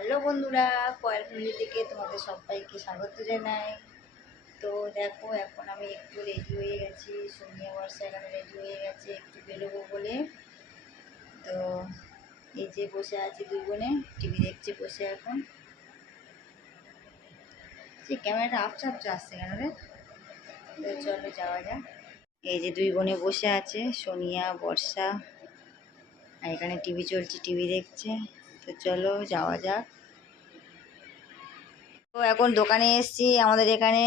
Hello বন্ধুরা, coil family থেকে তোমাদের সবাইকে স্বাগত জানাই। তো দেখো, এখন আমি একটু রেডি হয়ে গেছি। সোনিয়া বর্ষা এখানে রেডি হয়ে গেছে একটু বেরোবো বলে। তো এই যে বসে আছি, দুই বোনে টিভি দেখছে বসে। এখন সে ক্যামেরাটা আপচা আপচা আসছে কেন রে? তো চলো যাওয়া যাক। এই যে দুই বোনে বসে আছে, সোনিয়া বর্ষা, আর এখানে টিভি চলছে, টিভি দেখছে। তো চলো যাওয়া যাক। তো এখন দোকানে এসেছি, আমাদের এখানে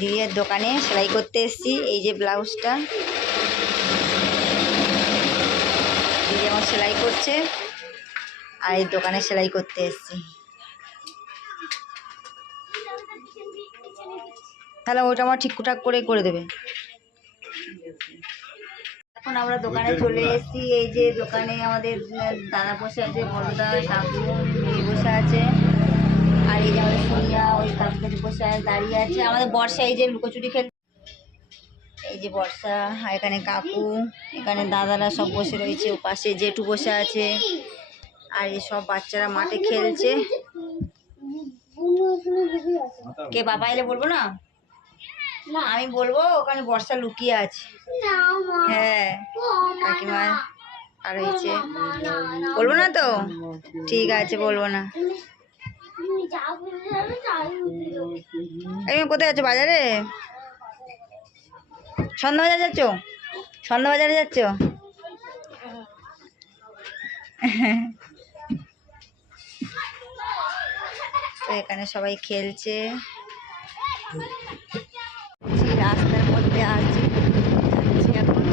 দিদির দোকানে সেলাই করতে এসেছি। এই যে ব্লাউজটা দিদি আমার সেলাই করছে, আর এই দোকানে সেলাই করতে এসেছি। তাহলে ওটা আমার ঠিকঠাক করে দেবে। এখন আমরা দোকানে চলে এসেছি। এই যে দোকানে আমাদের দাদা বসে আছে, বড়দা, কাকু, মেয়ে বসে আছে, আর এই যে আমাদের সোনিয়া ওই কাকুর কাছে বসে দাঁড়িয়ে আছে। আমাদের বর্ষা এই যে লুকোচুরি খেল, এই যে বর্ষা, আর এখানে কাকু, এখানে দাদারা সব বসে রয়েছে, ও পাশে জেঠু বসে আছে, আর এই সব বাচ্চারা মাঠে খেলছে। কে বাবা এলে বলবো না? আমি বলবো ওখানে বর্ষা লুকিয়ে আছে। হ্যাঁ কাকিমা আর হয়েছে, বলবো না তো? ঠিক আছে, বলবো না। এই কোথায় আছো? বাজারে? সন্ধ্যাবাজারে যাচ্ছ? সন্ধ্যাবাজারে যাচ্ছ? তো এখানে সবাই খেলছে, রাস্তার মধ্যে আছি, যাচ্ছি এখন।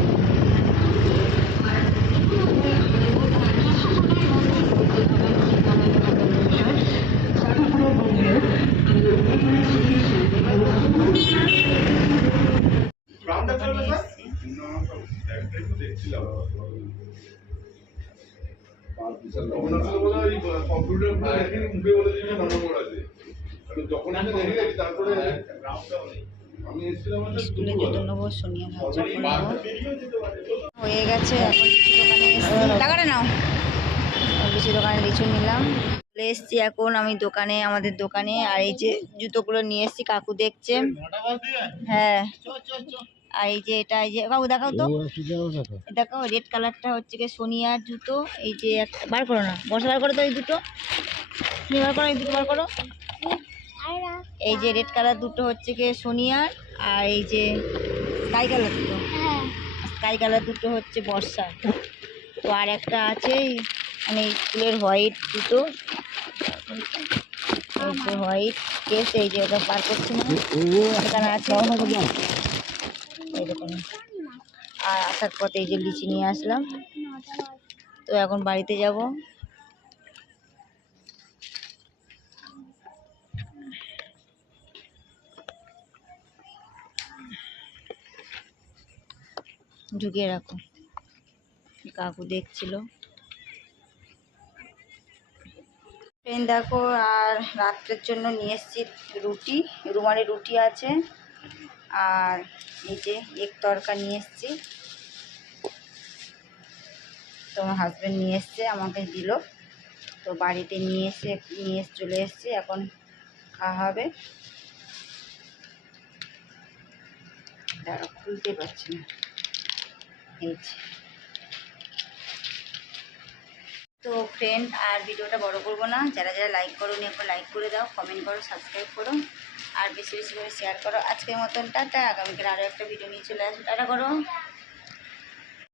স্কুলে যেতে নেবো, সোনিয়া হয়ে গেছে। এখন লিচু দোকানে এসেছি, টাকাটা নাও। লিচু দোকানে লিচু নিলাম, চলে এসেছি এখন আমি দোকানে, আমাদের দোকানে। আর এই যে জুতোগুলো নিয়ে এসেছি, কাকু দেখছে। হ্যাঁ, আর এই যে এটা, এই যে কাকু দেখাও তো, দেখো রেড কালারটা হচ্ছে কি সোনিয়ার জুতো। এই যে একটা বার করো না, বর্ষা বার করো তো, এই দুটো বার করো, এই দুটো বার করো। এই যে রেড কালার দুটো হচ্ছে কি সোনিয়ার, আর এই যে স্কাই কালার দুটো, স্কাই কালার দুটো হচ্ছে বর্ষা। তো আর একটা আছে মানে স্কুলের হোয়াইট দুটো, হোয়াইট কেস। এই যে ওটা পার করছি না, এখানে আছে এইরকম। আর আসার পথে এই যে লিচি নিয়ে আসলাম। তো এখন বাড়িতে যাব। ঢুকিয়ে রাখো, কাকু দেখছিল। ট্রেন দেখো, আর রাত্রের জন্য নিয়ে এসেছি রুটি, রুমালি রুটি আছে, আর এই যে এক তরকা নিয়ে এসেছি। তো আমার হাজব্যান্ড নিয়ে এসছে, আমাকে দিল। তো বাড়িতে নিয়ে চলে এসেছি, এখন খাওয়া হবে। দাঁড়া, খুলতে পারছি না। এই যে। তো ফ্রেন্ড, আর ভিডিওটা বড় করবো না, যারা যারা লাইক করো নি এখন লাইক করে দাও, কমেন্ট করো, সাবস্ক্রাইব করো, আর বেশি বেশি করে শেয়ার করো। আজকের মতন টাটা, আগামীকাল আরও একটা ভিডিও নিয়ে চলে আসবো। টাটা করো।